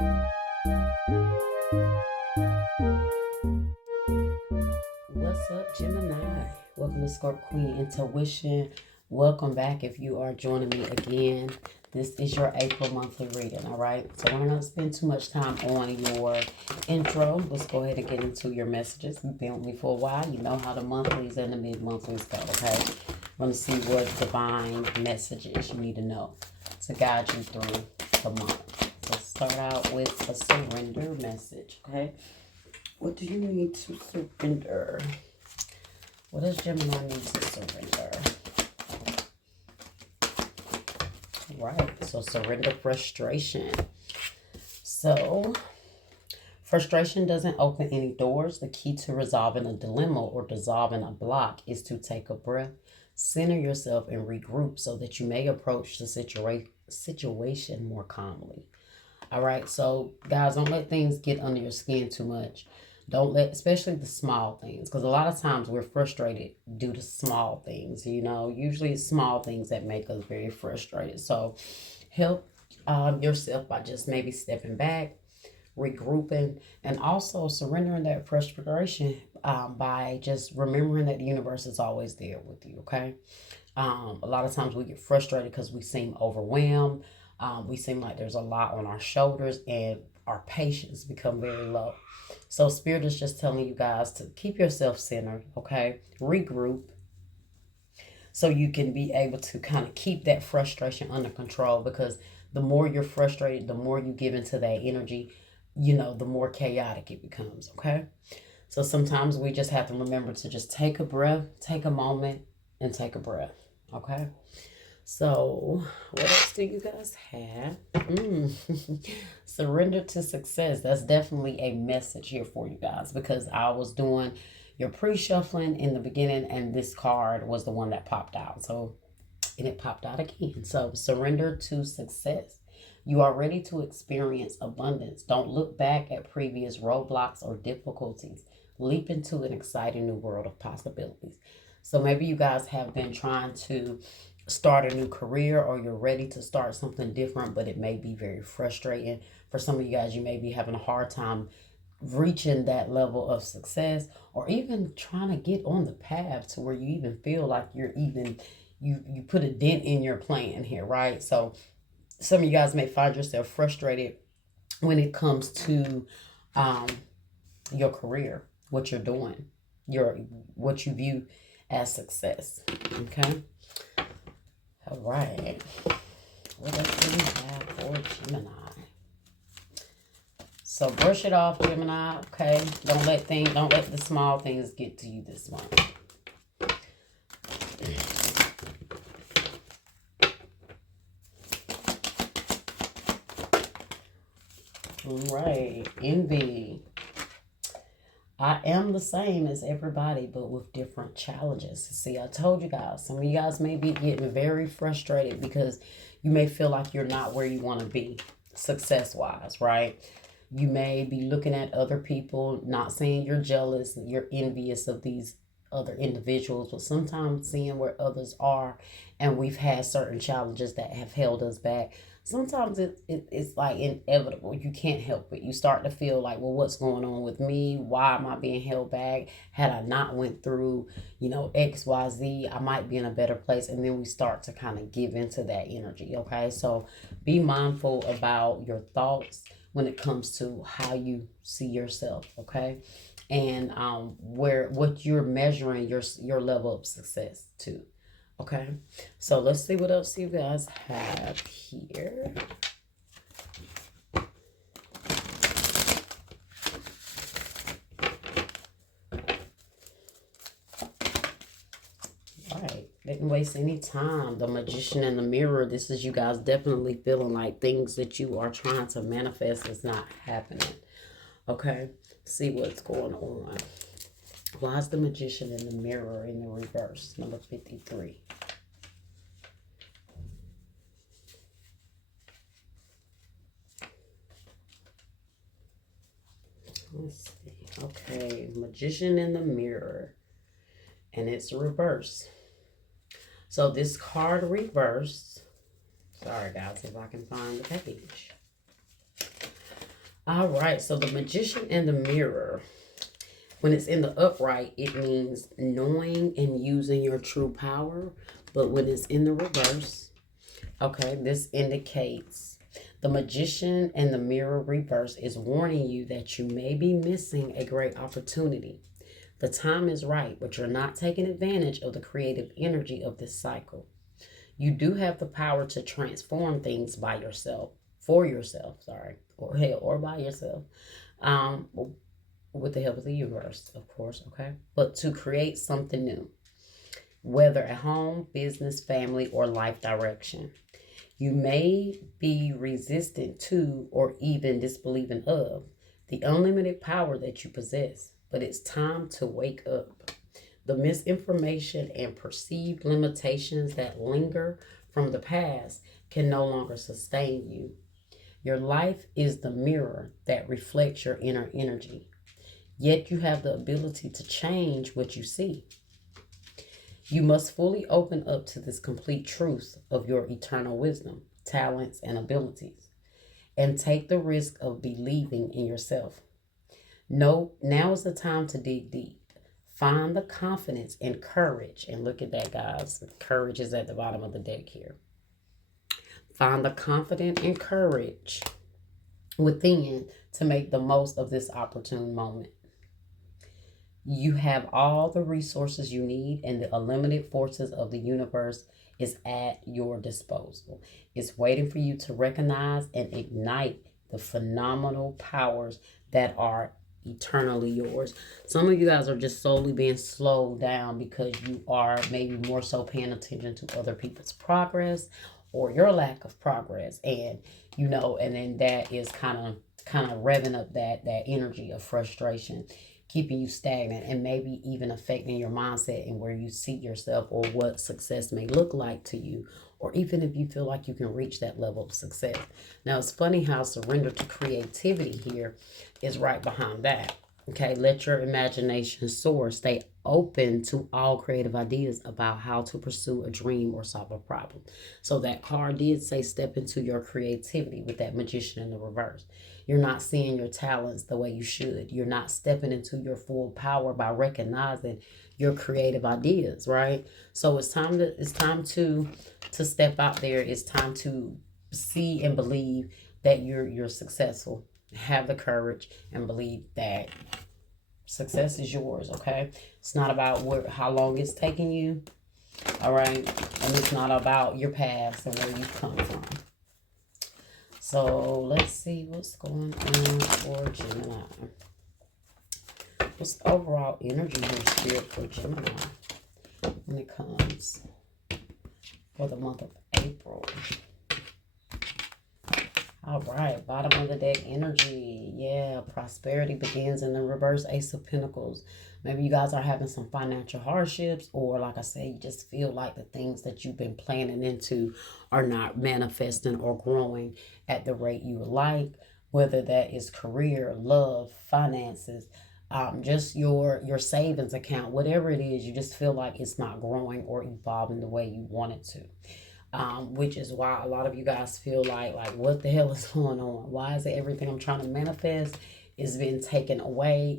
What's up, Gemini? Welcome to Scorp Queen Intuition. Welcome back if you are joining me again. This is your April monthly reading, all right? So we're not going to spend too much time on your intro. Let's go ahead and get into your messages. You've been with me for a while. You know how the monthlies and the mid-monthlies go, okay? We're going to see what divine messages you need to know to guide you through the month. So start out with a surrender message, okay? What do you need to surrender? What does Gemini need to surrender? Right, so surrender frustration. So, frustration doesn't open any doors. The key to resolving a dilemma or dissolving a block is to take a breath, center yourself, and regroup so that you may approach the situation more calmly. All right, so guys, don't let things get under your skin too much. Don't let, especially the small things, because a lot of times we're frustrated due to small things, you know. Usually it's small things that make us very frustrated. So help yourself by just maybe stepping back, regrouping, and also surrendering that frustration by just remembering that the universe is always there with you, okay? A lot of times we get frustrated because we seem overwhelmed. We seem like there's a lot on our shoulders and our patience become very low. So Spirit is just telling you guys to keep yourself centered, okay? Regroup so you can be able to kind of keep that frustration under control, because the more you're frustrated, the more you give into that energy, you know, the more chaotic it becomes, okay? So sometimes we just have to remember to just take a breath, take a moment, and take a breath, okay? So, what else do you guys have? Surrender to success. That's definitely a message here for you guys, because I was doing your pre-shuffling in the beginning and this card was the one that popped out. So, and it popped out again. So, surrender to success. You are ready to experience abundance. Don't look back at previous roadblocks or difficulties. Leap into an exciting new world of possibilities. So, maybe you guys have been trying to start a new career, or you're ready to start something different, but it may be very frustrating. For some of you guys, you may be having a hard time reaching that level of success, or even trying to get on the path to where you even feel like you're even, you put a dent in your plan here, right? So some of you guys may find yourself frustrated when it comes to your career, what you're doing, what you view as success, okay? All right. What else do we have for Gemini? So brush it off, Gemini. Okay. Don't let the small things get to you this month. All right. Envy. I am the same as everybody, but with different challenges. See, I told you guys, some of you guys may be getting very frustrated because you may feel like you're not where you want to be success-wise, right? You may be looking at other people, not saying you're jealous, you're envious of these other individuals, but sometimes seeing where others are, and we've had certain challenges that have held us back. Sometimes it's like inevitable. You can't help it. You start to feel like, well, what's going on with me? Why am I being held back? Had I not went through, X, Y, Z, I might be in a better place. And then we start to kind of give into that energy, okay? So be mindful about your thoughts when it comes to how you see yourself, okay? And what you're measuring your level of success to. Okay, so let's see what else you guys have here. All right, didn't waste any time. The Magician in the Mirror. This is you guys definitely feeling like things that you are trying to manifest is not happening. Okay, see what's going on. Why is the Magician in the Mirror in the reverse? Number 53. Let's see. Okay, Magician in the Mirror. And it's reversed. So this card reversed. Sorry guys, if I can find the page. All right, so the Magician and the Mirror. When it's in the upright, it means knowing and using your true power. But when it's in the reverse, okay, this indicates the Magician and the Mirror reverse is warning you that you may be missing a great opportunity. The time is right, but you're not taking advantage of the creative energy of this cycle. You do have the power to transform things by yourself, for yourself, sorry, or hell, or by yourself, um, with the help of the universe, of course, okay? But to create something new, whether at home, business, family, or life direction. You may be resistant to or even disbelieving of the unlimited power that you possess, but it's time to wake up. The misinformation and perceived limitations that linger from the past can no longer sustain you. Your life is the mirror that reflects your inner energy, yet you have the ability to change what you see. You must fully open up to this complete truth of your eternal wisdom, talents, and abilities, and take the risk of believing in yourself. No, now is the time to dig deep. Find the confidence and courage. And look at that, guys. Courage is at the bottom of the deck here. Find the confidence and courage within to make the most of this opportune moment. You have all the resources you need, and the unlimited forces of the universe is at your disposal. It's waiting for you to recognize and ignite the phenomenal powers that are eternally yours. Some of you guys are just solely being slowed down because you are maybe more so paying attention to other people's progress or your lack of progress, and and then that is kind of revving up that energy of frustration, keeping you stagnant, and maybe even affecting your mindset and where you see yourself or what success may look like to you, or even if you feel like you can reach that level of success. Now, it's funny how surrender to creativity here is right behind that. Okay, let your imagination soar. Stay open to all creative ideas about how to pursue a dream or solve a problem. So that card did say step into your creativity with that Magician in the reverse. You're not seeing your talents the way you should. You're not stepping into your full power by recognizing your creative ideas, right? So it's time to step out there. It's time to see and believe that you're successful. Have the courage and believe that success is yours, okay? It's not about how long it's taking you, all right? And it's not about your past and where you've come from. So let's see what's going on for Gemini. What's the overall energy here, Spirit, for Gemini when it comes for the month of April? All right, bottom of the deck energy. Yeah, prosperity begins in the reverse, Ace of Pentacles. Maybe you guys are having some financial hardships, or like I said, you just feel like the things that you've been planning into are not manifesting or growing at the rate you would like, whether that is career, love, finances, just your savings account, whatever it is, you just feel like it's not growing or evolving the way you want it to. Which is why a lot of you guys feel like what the hell is going on? Why is it everything I'm trying to manifest is being taken away?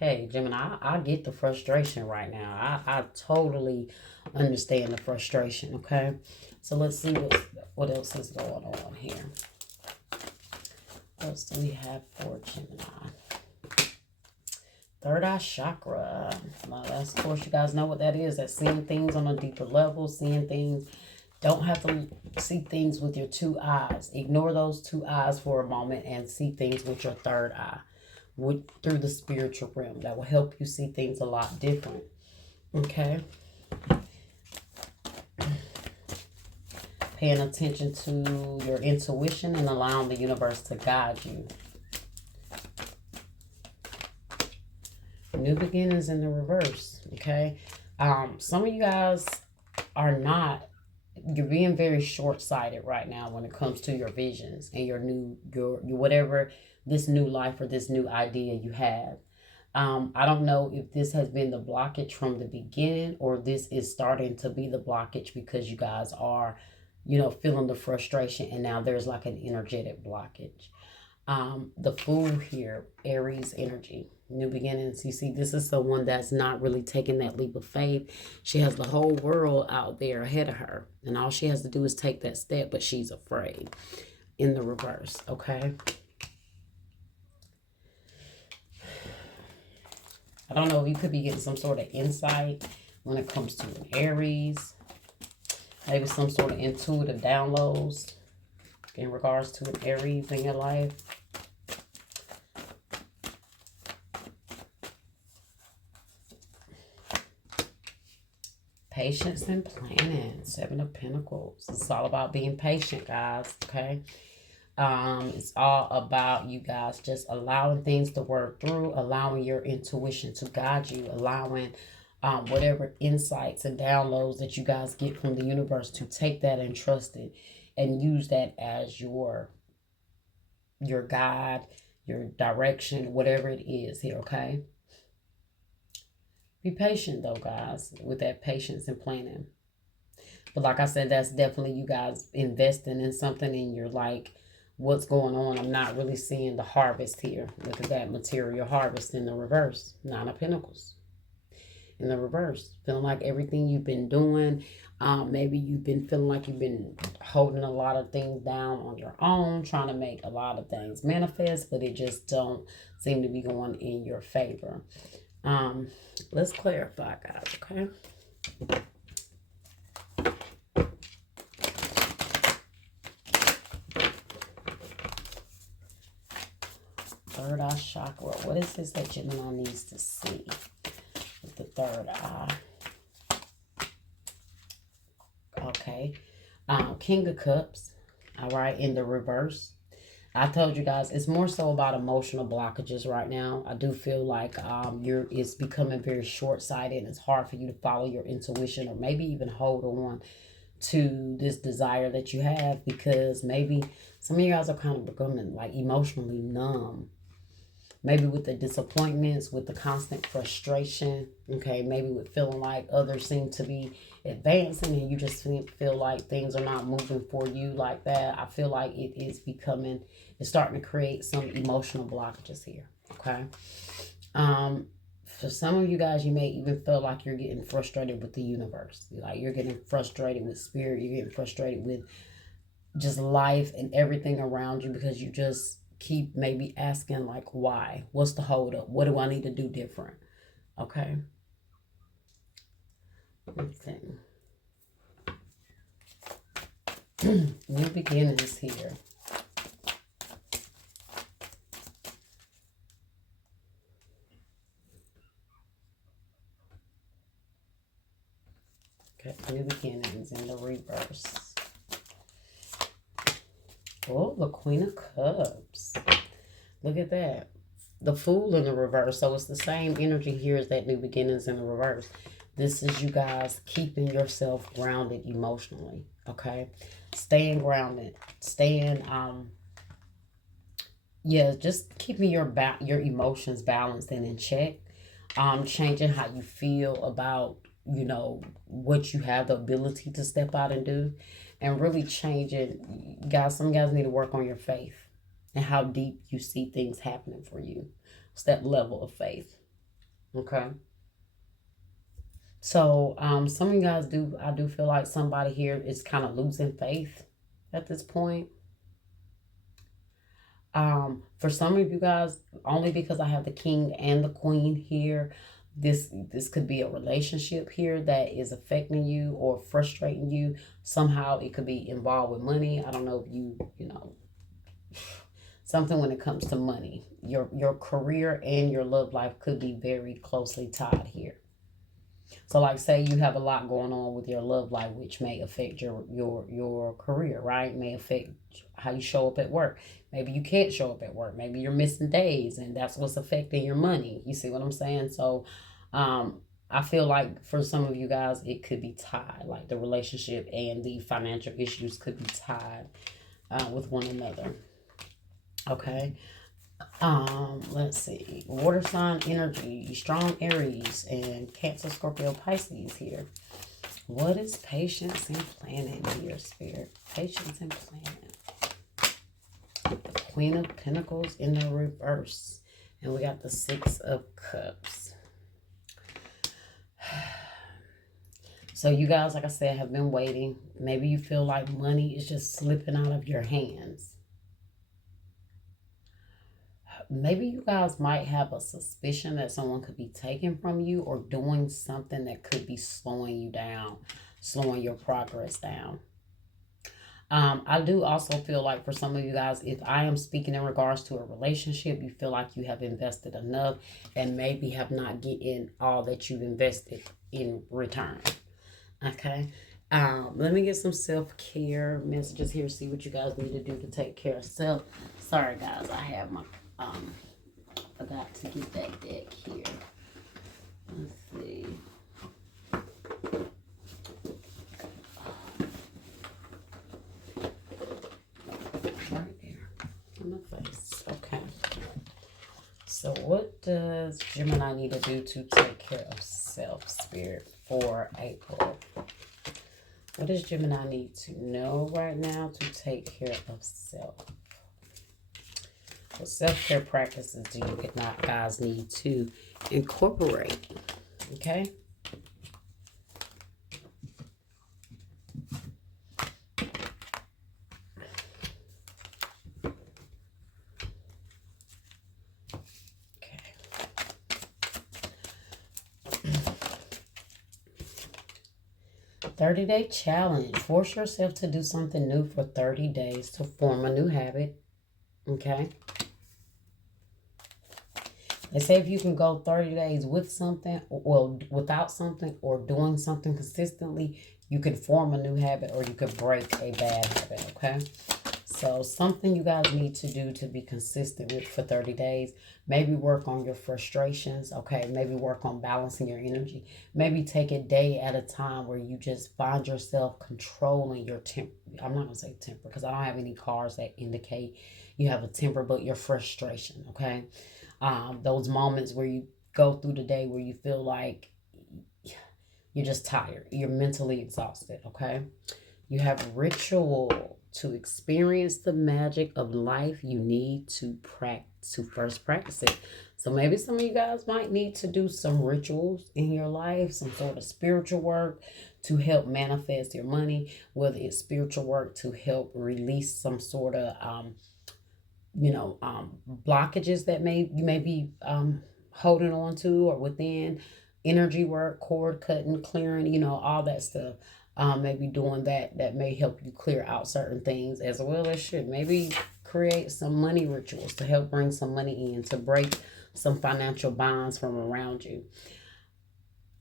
Hey, Gemini, I get the frustration right now. I totally understand the frustration, okay? So let's see what else is going on here. What else do we have for Gemini? Third eye chakra. Now, that's, of course, you guys know what that is. That's seeing things on a deeper level, seeing things. Don't have to see things with your two eyes. Ignore those two eyes for a moment and see things with your third eye, through the spiritual realm. That will help you see things a lot different. Okay? Paying attention to your intuition and allowing the universe to guide you. New beginnings in the reverse, okay? Some of you guys you're being very short-sighted right now when it comes to your visions and your whatever this new life or this new idea you have. I don't know if this has been the blockage from the beginning, or this is starting to be the blockage because you guys are, feeling the frustration, and now there's like an energetic blockage. The Fool here, Aries energy, new beginnings. You see, this is someone that's not really taking that leap of faith. She has the whole world out there ahead of her, and all she has to do is take that step, but she's afraid. In the reverse, okay? I don't know if you could be getting some sort of insight when it comes to an Aries. Maybe some sort of intuitive downloads in regards to an Aries in your life. Patience and planning. Seven of Pentacles. It's all about being patient, guys, okay? It's all about you guys just allowing things to work through, allowing your intuition to guide you, allowing whatever insights and downloads that you guys get from the universe to take that and trust it and use that as your guide, your direction, whatever it is here, okay? Be patient though, guys, with that patience and planning. But like I said, that's definitely you guys investing in something and you're like, what's going on? I'm not really seeing the harvest here. Look at that material harvest in the reverse. Nine of Pentacles. In the reverse. Feeling like everything you've been doing, maybe you've been feeling like you've been holding a lot of things down on your own, trying to make a lot of things manifest, but it just don't seem to be going in your favor. Let's clarify, guys, okay? Third eye chakra. What is this that Gemini needs to see with the third eye? Okay. King of Cups. All right, in the reverse. I told you guys, it's more so about emotional blockages right now. I do feel like it's becoming very short-sighted and it's hard for you to follow your intuition or maybe even hold on to this desire that you have because maybe some of you guys are kind of becoming like emotionally numb. Maybe with the disappointments, with the constant frustration, okay? Maybe with feeling like others seem to be advancing and you just feel like things are not moving for you like that. I feel like it is becoming, it's starting to create some emotional blockages here, okay? For some of you guys, you may even feel like you're getting frustrated with the universe. Like you're getting frustrated with spirit. You're getting frustrated with just life and everything around you because you just keep maybe asking like, why? What's the hold up? What do I need to do different? Okay. Okay. New beginnings here. Okay, new beginnings in the reverse. Oh, the Queen of Cups. Look at that. The Fool in the reverse. So it's the same energy here as that new beginnings in the reverse. This is you guys keeping yourself grounded emotionally. Okay. Staying grounded. Staying, just keeping your emotions balanced and in check. Changing how you feel about, you know, what you have the ability to step out and do. And really changing, guys, some guys need to work on your faith and how deep you see things happening for you. It's that level of faith. Okay. So some of you guys I do feel like somebody here is kind of losing faith at this point. For some of you guys, only because I have the King and the Queen here, this could be a relationship here that is affecting you or frustrating you. Somehow it could be involved with money. I don't know if you know, something when it comes to money. Your career and your love life could be very closely tied here. So like say you have a lot going on with your love life, which may affect your career, right? May affect how you show up at work. Maybe you can't show up at work. Maybe you're missing days and that's what's affecting your money. You see what I'm saying? So I feel like for some of you guys, it could be tied. Like the relationship and the financial issues could be tied with one another. Okay. Let's see. Water sign energy, strong Aries and Cancer, Scorpio, Pisces here. What is patience and planning here, Spirit? Patience and planning. Queen of Pentacles in the reverse. And we got the Six of Cups. So you guys, like I said, have been waiting. Maybe you feel like money is just slipping out of your hands. Maybe you guys might have a suspicion that someone could be taking from you or doing something that could be slowing you down, slowing your progress down. I do also feel like for some of you guys, if I am speaking in regards to a relationship, you feel like you have invested enough and maybe have not gotten all that you've invested in return. Okay. Let me get some self-care messages here. See what you guys need to do to take care of self. Sorry guys, I have my forgot to get that deck here. Let's see. Right there on the face. Okay. So what does Gemini need to do to take care of self, Spirit, for April? What does Gemini need to know right now to take care of self? What self-care practices do you guys need to incorporate? Okay. Okay. 30-day challenge. Force yourself to do something new for 30 days to form a new habit. Okay. They say if you can go 30 days with something, well, without something, or doing something consistently, you can form a new habit or you could break a bad habit, okay? So something you guys need to do to be consistent with for 30 days. Maybe work on your frustrations, okay? Maybe work on balancing your energy. Maybe take a day at a time where you just find yourself controlling your temper. I'm not going to say temper because I don't have any cards that indicate you have a temper, but your frustration, okay? Those moments where you go through the day where you feel like you're just tired, you're mentally exhausted, okay? You have ritual to experience the magic of life. You need to first practice it. So maybe some of you guys might need to do some rituals in your life, some sort of spiritual work to help manifest your money, whether it's spiritual work to help release some sort of blockages that you may be holding on to, or within, energy work, cord cutting, clearing, all that stuff. Maybe doing that may help you clear out certain things, as well as should maybe create some money rituals to help bring some money in, to break some financial bonds from around you.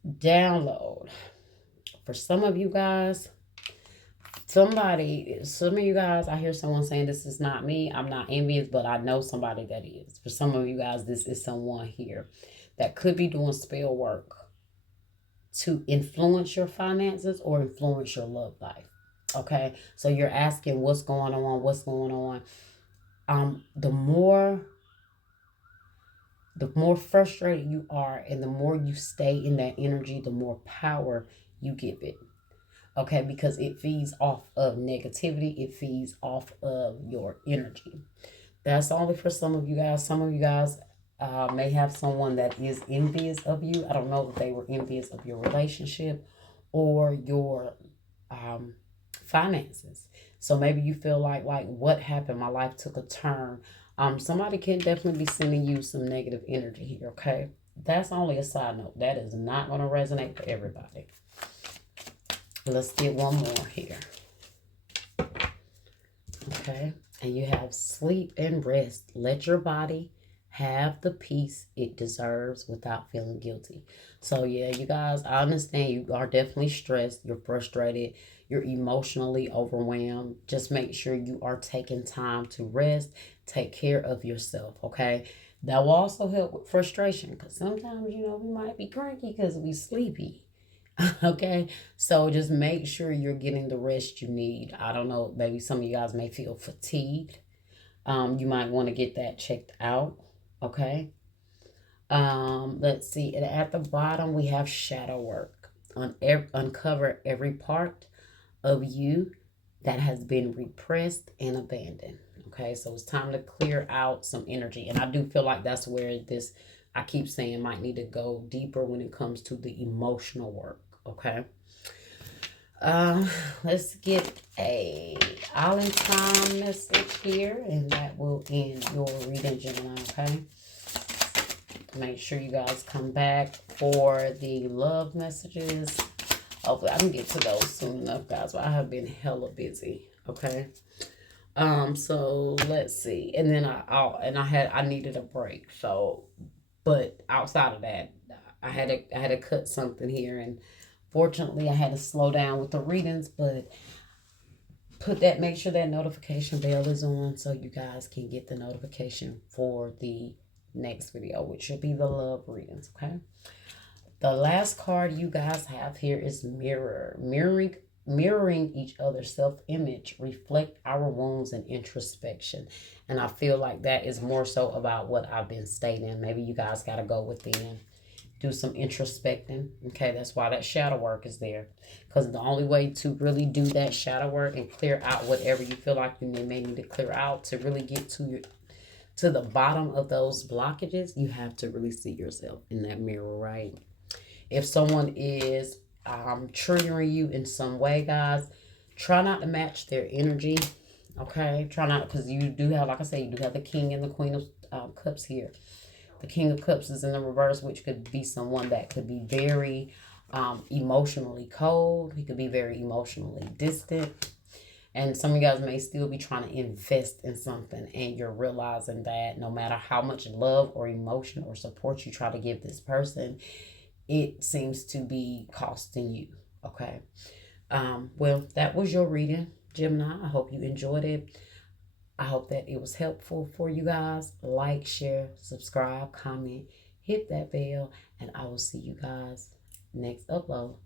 Download. For some of you guys, some of you guys, I hear someone saying, this is not me. I'm not envious, but I know somebody that is. For some of you guys, this is someone here that could be doing spell work to influence your finances or influence your love life. Okay. So you're asking what's going on. The more frustrated you are and the more you stay in that energy, the more power you give it. Okay, because it feeds off of negativity. It feeds off of your energy. That's only for some of you guys. Some of you guys may have someone that is envious of you. I don't know if they were envious of your relationship or your finances. So maybe you feel like what happened? My life took a turn. Somebody can definitely be sending you some negative energy here, okay? That's only a side note. That is not going to resonate for everybody. Let's get one more here. Okay. And you have sleep and rest. Let your body have the peace it deserves without feeling guilty. So yeah, you guys, I understand you are definitely stressed. You're frustrated. You're emotionally overwhelmed. Just make sure you are taking time to rest. Take care of yourself, okay? That will also help with frustration, because sometimes, we might be cranky because we sleepy. Okay, so just make sure you're getting the rest you need. I don't know, maybe some of you guys may feel fatigued. You might want to get that checked out. Okay. Let's see. And at the bottom we have shadow work. Uncover every part of you that has been repressed and abandoned. Okay, so it's time to clear out some energy. And I do feel like that's where this, I keep saying, might need to go deeper when it comes to the emotional work. Okay. Uh, let's get a island time message here, and that will end your reading, Gemini. Okay. Make sure you guys come back for the love messages. Hopefully, I can get to those soon enough, guys. But I have been hella busy. Okay. So let's see. And then I needed a break. So, but outside of that, I had to cut something here, and fortunately I had to slow down with the readings, but make sure that notification bell is on so you guys can get the notification for the next video, which will be the love readings. Okay. The last card you guys have here is mirror. Mirroring each other's self-image reflect our wounds and introspection. And I feel like that is more so about what I've been stating. Maybe you guys got to go within, do some introspecting. Okay, that's why that shadow work is there. Because the only way to really do that shadow work and clear out whatever you feel like you may need to clear out to really get to the bottom of those blockages, you have to really see yourself in that mirror, right? If someone is triggering you in some way, guys, try not to match their energy. Okay, try not, because you do have, like I say, you do have the King and the Queen of Cups here. The King of Cups is in the reverse, which could be someone that could be very emotionally cold. He could be very emotionally distant. And some of you guys may still be trying to invest in something, and you're realizing that no matter how much love or emotion or support you try to give this person, it seems to be costing you. Okay. Well, that was your reading, Gemini. I hope you enjoyed it. I hope that it was helpful for you guys. Like, share, subscribe, comment, hit that bell, and I will see you guys next upload.